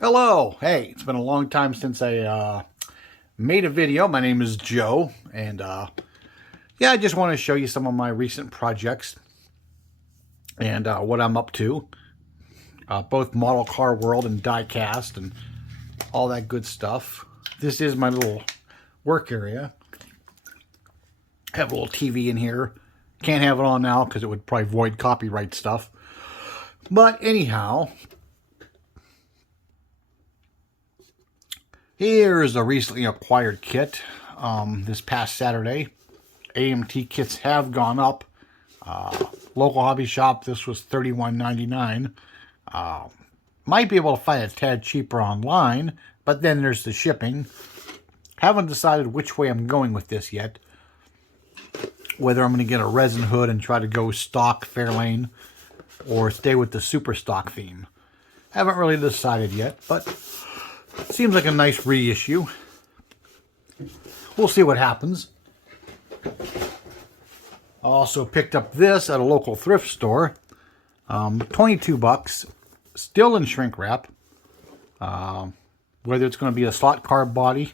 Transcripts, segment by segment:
Hello. Hey, it's been a long time since I made a video. My name is Joe, and yeah, I just want to show you some of my recent projects and what I'm up to. Both model car world and die cast and all that good stuff. This is my little work area. I have a little TV in here. Can't have it on now because it would probably void copyright stuff. But anyhow, here's a recently acquired kit. This past Saturday, Amt Kits have gone up. Local hobby shop, this was $31.99. Might be able to find it a tad cheaper online, but then there's the shipping. Haven't decided which way I'm going with this yet. Whether I'm going to get a resin hood and try to go stock Fairlane or stay with the super stock theme. Haven't really decided yet, but seems like a nice reissue. We'll see what happens. I also picked up this at a local thrift store. 22 bucks. Still in shrink wrap. Whether it's going to be a slot car body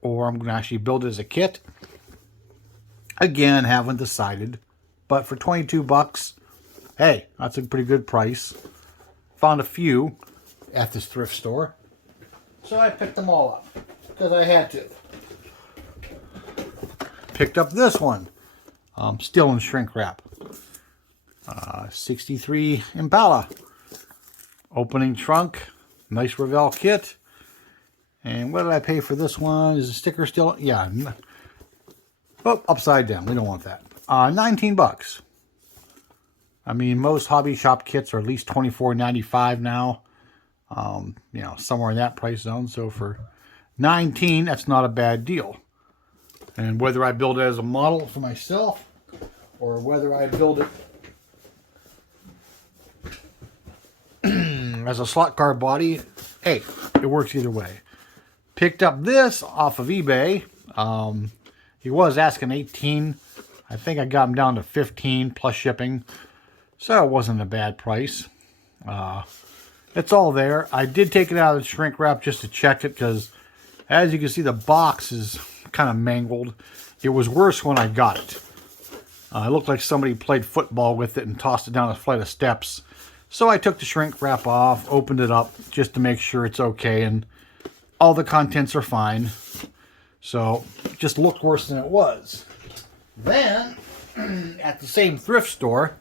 or I'm going to actually build it as a kit. Again, haven't decided. But for 22 bucks, hey, that's a pretty good price. Found a few at this thrift store. So I picked them all up because I had to. Picked up this one. Still in shrink wrap. 63 Impala. Opening trunk. Nice Revell kit. And what did I pay for this one? Is the sticker still? Yeah. Oh, upside down. We don't want that. 19 bucks. I mean, most hobby shop kits are at least $24.95 now. You know, somewhere in that price zone. So for 19, that's not a bad deal. And whether I build it as a model for myself or whether I build it as a slot car body, hey, it works either way. Picked up this off of eBay. He was asking 18. I think I got him down to 15 plus shipping. So it wasn't a bad price. It's all there. I did take it out of the shrink wrap just to check it because as you can see, the box is kind of mangled. It was worse when I got it. It looked like somebody played football with it and tossed it down a flight of steps. So I took the shrink wrap off, opened it up just to make sure it's okay and all the contents are fine. So it just looked worse than it was. Then, at the same thrift store,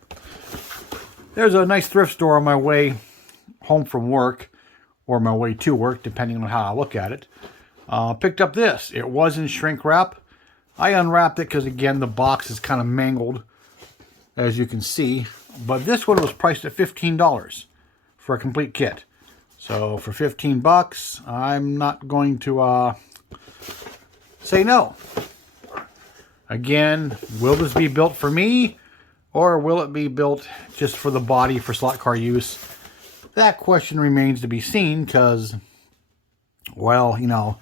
there's a nice thrift store on my way home from work or my way to work, depending on how I look at it. Picked up this. It was in shrink wrap. I unwrapped it because, again, the box is kind of mangled, as you can see. But this one was priced at $15 for a complete kit. So for 15 bucks, I'm not going to say no. Again, will this be built for me? Or will it be built just for the body for slot car use? That question remains to be seen because, well, you know,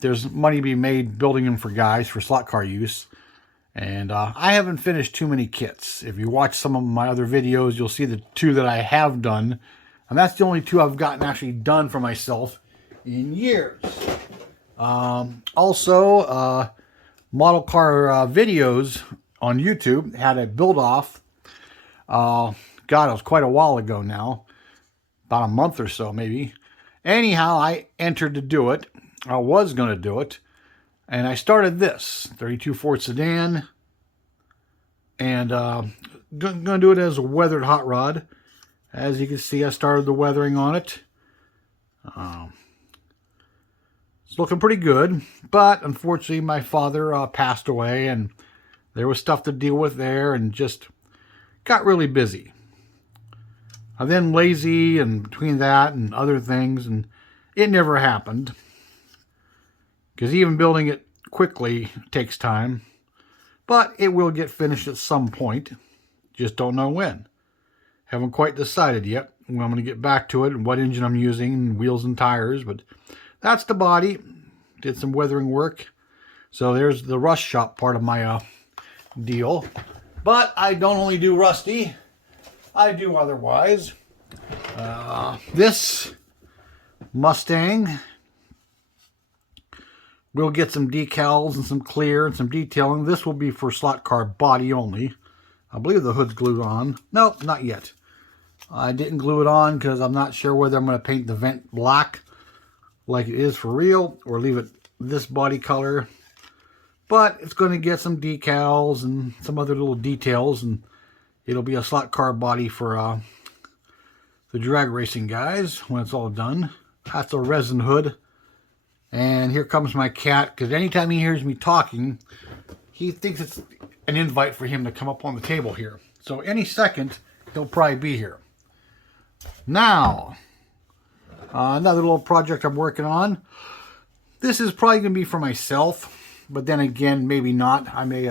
there's money to be made building them for guys for slot car use. And I haven't finished too many kits. If you watch some of my other videos, you'll see the two that I have done. And that's the only two I've gotten actually done for myself in years. Also, model car videos on YouTube had a build-off. God, it was quite a while ago now. About a month or so, maybe. Anyhow, I entered to do it. I was going to do it. And I started this 32 Ford sedan. And going to do it as a weathered hot rod. As you can see, I started the weathering on it. It's looking pretty good. But unfortunately, my father passed away. And there was stuff to deal with there. And just got really busy. I then lazy and between that and other things. And it never happened. Because even building it quickly takes time. But it will get finished at some point. Just don't know when. Haven't quite decided yet. I'm going to get back to it and what engine I'm using and wheels and tires. But that's the body. Did some weathering work. So there's the rust shop part of my deal. But I don't only do rusty. I do otherwise. This Mustang. We'll get some decals and some clear and some detailing. This will be for slot car body only. I believe the hood's glued on. Nope, not yet. I didn't glue it on because I'm not sure whether I'm going to paint the vent black like it is for real or leave it this body color. But it's going to get some decals and some other little details, and it'll be a slot car body for the drag racing guys when it's all done. That's a resin hood. And here comes my cat, because anytime he hears me talking, he thinks it's an invite for him to come up on the table here. So any second, he'll probably be here. Now, another little project I'm working on. This is probably going to be for myself, but then again, maybe not. I may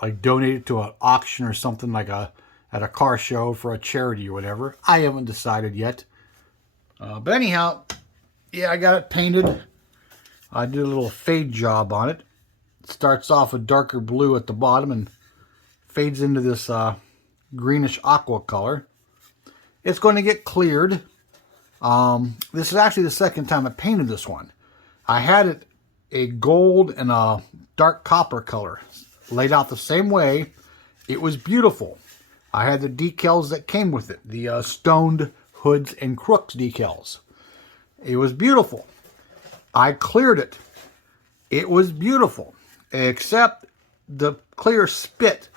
like donate it to an auction or something, like at a car show for a charity or whatever. I haven't decided yet. But anyhow, yeah, I got it painted. I did a little fade job on it. It starts off with darker blue at the bottom and fades into this greenish aqua color. It's going to get cleared. This is actually the second time I painted this one. I had it a gold and a dark copper color, laid out the same way. It was beautiful. I had the decals that came with it, the stoned hoods and crooks decals. It was beautiful. I cleared it. It was beautiful, except the clear spit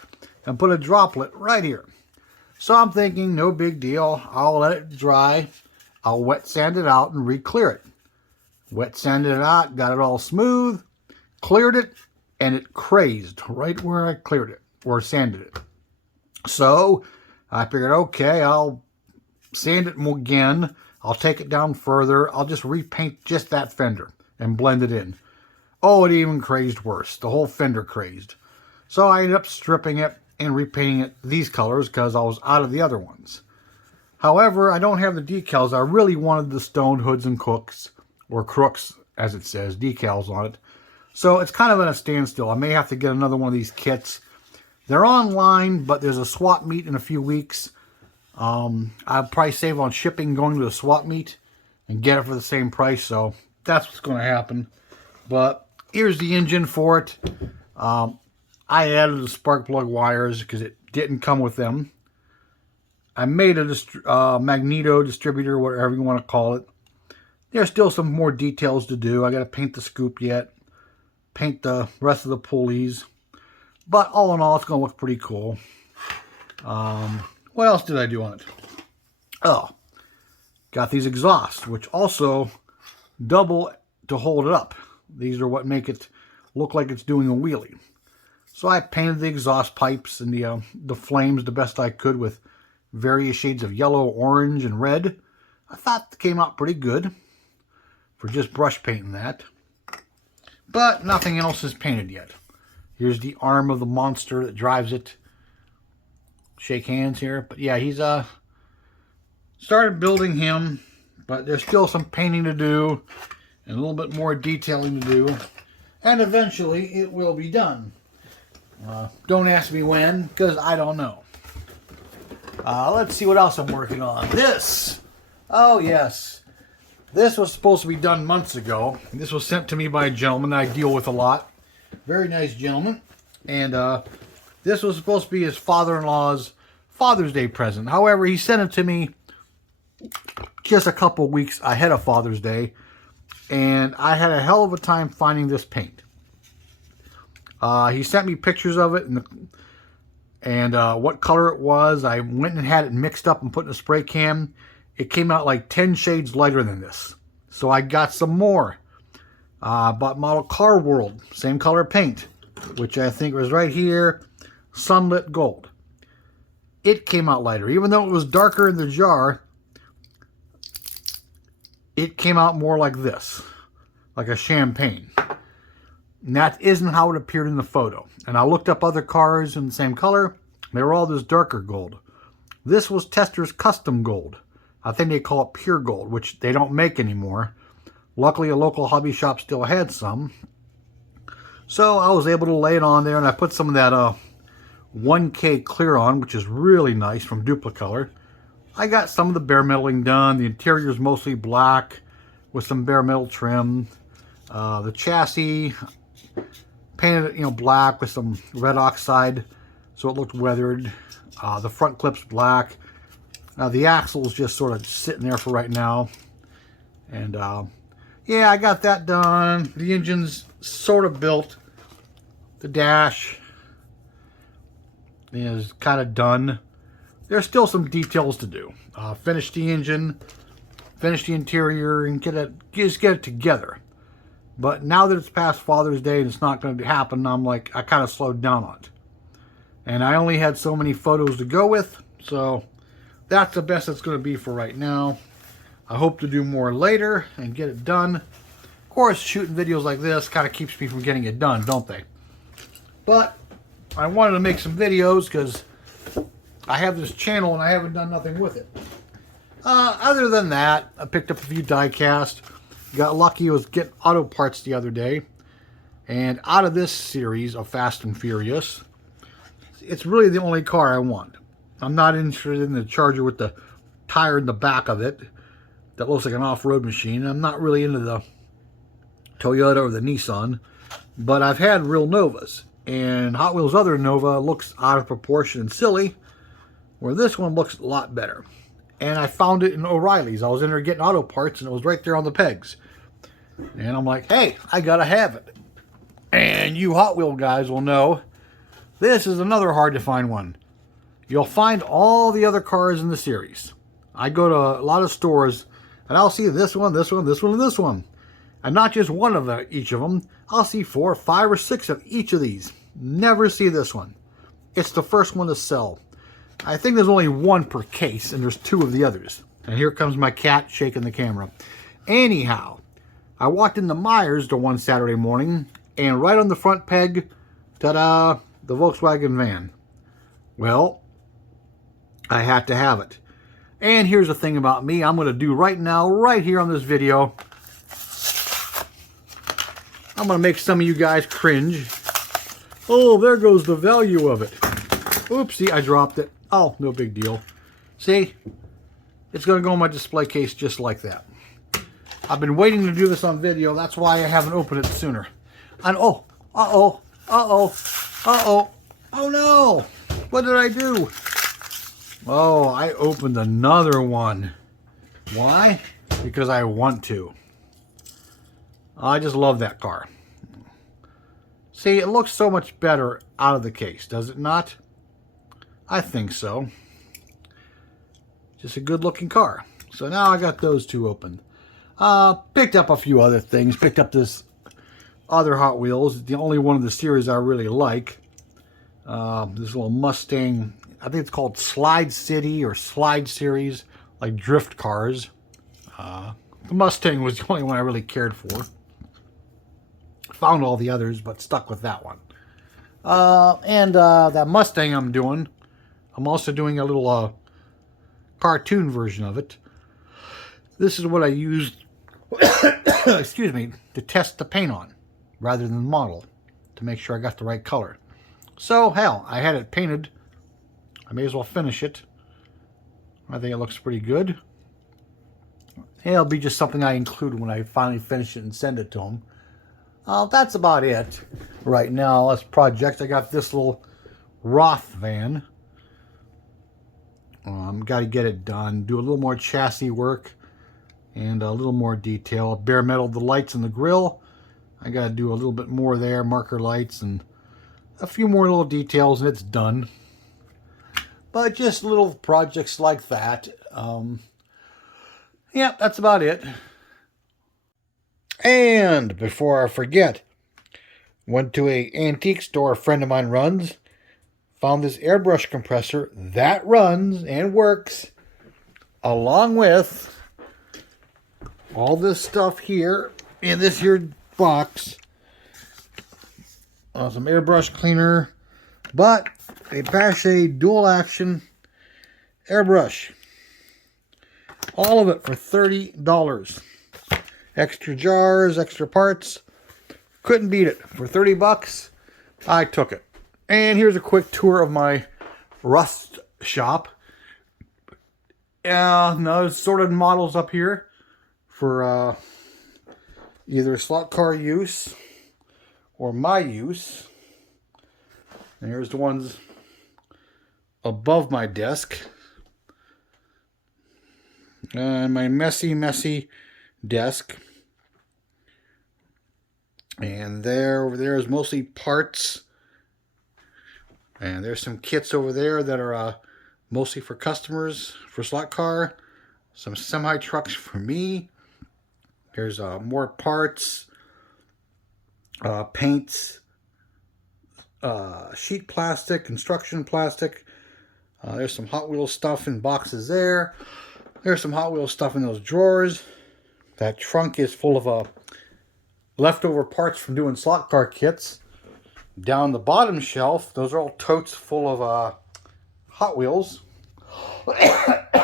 and put a droplet right here. So I'm thinking, no big deal. I'll let it dry. I'll wet sand it out and re-clear it. Wet sanded it out, got it all smooth, cleared it, and it crazed right where I cleared it, or sanded it. So I figured, okay, I'll sand it again. I'll take it down further. I'll just repaint just that fender and blend it in. Oh, it even crazed worse. The whole fender crazed. So I ended up stripping it and repainting it these colors because I was out of the other ones. However, I don't have the decals. I really wanted the stoned hoods and crooks, or crooks as it says, decals on it. So it's kind of at a standstill. I may have to get another one of these kits. They're online, but there's a swap meet in a few weeks. I'll probably save on shipping going to the swap meet and get it for the same price. So that's what's going to happen. But here's the engine for it. I added the spark plug wires because it didn't come with them. I made a magneto distributor, whatever you want to call it. There's still some more details to do. I got to paint the scoop yet, paint the rest of the pulleys. But all in all, it's going to look pretty cool. What else did I do on it? Oh, got these exhausts, which also double to hold it up. These are what make it look like it's doing a wheelie. So I painted the exhaust pipes and the flames the best I could with various shades of yellow, orange, and red. I thought it came out pretty good for just brush painting that. But nothing else is painted yet. Here's the arm of the monster that drives it. Shake hands here. But yeah, he's started building him, but there's still some painting to do and a little bit more detailing to do. And eventually it will be done. Don't ask me when, because I don't know. Let's see what else I'm working on. This. Oh, yes. This was supposed to be done months ago. This was sent to me by a gentleman I deal with a lot. Very nice gentleman. And this was supposed to be his father-in-law's Father's Day present. However, he sent it to me just a couple weeks ahead of Father's Day. And I had a hell of a time finding this paint. He sent me pictures of it and what color it was. I went and had it mixed up and put in a spray can. It came out like 10 shades lighter than this. So I got some more. Bought Model Car World, same color paint, which I think was right here, Sunlit Gold. It came out lighter. Even though it was darker in the jar, it came out more like this, like a champagne. And that isn't how it appeared in the photo. And I looked up other cars in the same color. They were all this darker gold. This was Tester's Custom Gold. I think they call it pure gold, which they don't make anymore. Luckily, a local hobby shop still had some. So I was able to lay it on there, and I put some of that 1K clear on, which is really nice from Duplicolor. I got some of the bare metaling done. The interior is mostly black. with some bare metal trim. The chassis painted it, black with some red oxide, so it looked weathered. The front clip's black. The axle's just sort of sitting there for right now. And yeah, I got that done. The engine's sort of built. The dash is kind of done. There's still some details to do. Finish the engine, finish the interior, and just get it together. But now that it's past Father's Day and it's not going to happen, I kind of slowed down on it. And I only had so many photos to go with, so that's the best it's going to be for right now. I hope to do more later and get it done. Of course, shooting videos like this kind of keeps me from getting it done, don't they? But I wanted to make some videos because I have this channel and I haven't done nothing with it. Other than that, I picked up a few die cast. Got lucky, I was getting auto parts the other day. And out of this series of Fast and Furious, it's really the only car I want. I'm not interested in the Charger with the tire in the back of it that looks like an off-road machine. I'm not really into the Toyota or the Nissan, but I've had real Novas. And Hot Wheels' other Nova looks out of proportion and silly, where this one looks a lot better. And I found it in O'Reilly's. I was in there getting auto parts, and it was right there on the pegs. And I'm like, hey, I gotta have it. And you Hot Wheel guys will know, this is another hard to find one. You'll find all the other cars in the series. I go to a lot of stores, and I'll see this one, this one, this one, and this one. And not just one of each of them. I'll see 4, 5, or 6 of each of these. Never see this one. It's the first one to sell. I think there's only one per case, and there's 2 of the others. And here comes my cat shaking the camera. Anyhow, I walked into Myers the one Saturday morning, and right on the front peg, ta-da, the Volkswagen van. Well, I had to have it. And here's the thing about me, I'm going to do right now, right here on this video, I'm going to make some of you guys cringe. Oh, there goes the value of it. Oopsie, I dropped it. Oh, no big deal. See? It's going to go in my display case just like that. I've been waiting to do this on video. That's why I haven't opened it sooner. And oh, uh-oh, uh-oh, uh-oh. Oh no! What did I do? Oh, I opened another one. Why? Because I want to. I just love that car. See, it looks so much better out of the case, does it not? I think so. Just a good looking car. So now I got those 2 open. Picked up a few other things. Picked up this other Hot Wheels. The only one of the series I really like. This little Mustang. I think it's called Slide City or Slide Series. Like drift cars. The Mustang was the only one I really cared for. Found all the others, but stuck with that one. And that Mustang I'm doing. I'm also doing a little cartoon version of it. This is what I used, excuse me, to test the paint on, rather than the model, to make sure I got the right color. So, hell, I had it painted. I may as well finish it. I think it looks pretty good. It'll be just something I include when I finally finish it and send it to them. That's about it right now. As projects, I got this little Roth van. Got to get it done. Do a little more chassis work and a little more detail. Bare metal the lights and the grill. I got to do a little bit more there. Marker lights and a few more little details, and it's done. But just little projects like that. Yeah, that's about it. And before I forget, went to an antique store a friend of mine runs. Found this airbrush compressor that runs and works, along with all this stuff here in this here box. Some airbrush cleaner, but a Pache dual action airbrush. All of it for $30. Extra jars, extra parts. Couldn't beat it. For 30 bucks, I took it. And here's a quick tour of my rust shop. No sorted models up here for either slot car use or my use. And here's the ones above my desk. And my messy desk. And there, over there is mostly parts. And there's some kits over there that are mostly for customers for slot car. Some semi trucks for me. There's more parts, paints, sheet plastic, construction plastic. There's some Hot Wheels stuff in boxes there. There's some Hot Wheels stuff in those drawers. That trunk is full of leftover parts from doing slot car kits. Down the bottom shelf, those are all totes full of Hot Wheels.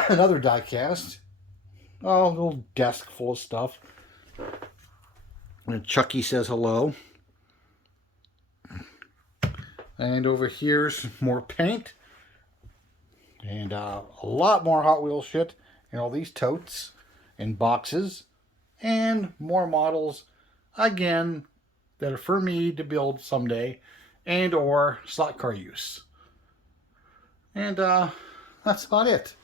Another die cast. Oh, a little desk full of stuff. And Chucky says hello. And over here's more paint. And a lot more Hot Wheels shit in all these totes and boxes. And more models, again, that are for me to build someday. And or slot car use. And that's about it.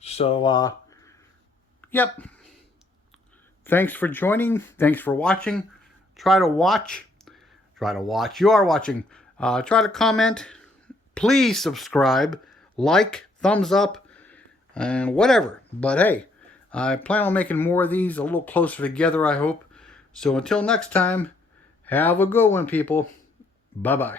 So, yep. Thanks for joining. Thanks for watching. Try to watch. You are watching. Try to comment. Please subscribe. Like. Thumbs up. And whatever. But hey, I plan on making more of these a little closer together, I hope. So until next time, have a good one, people. Bye-bye.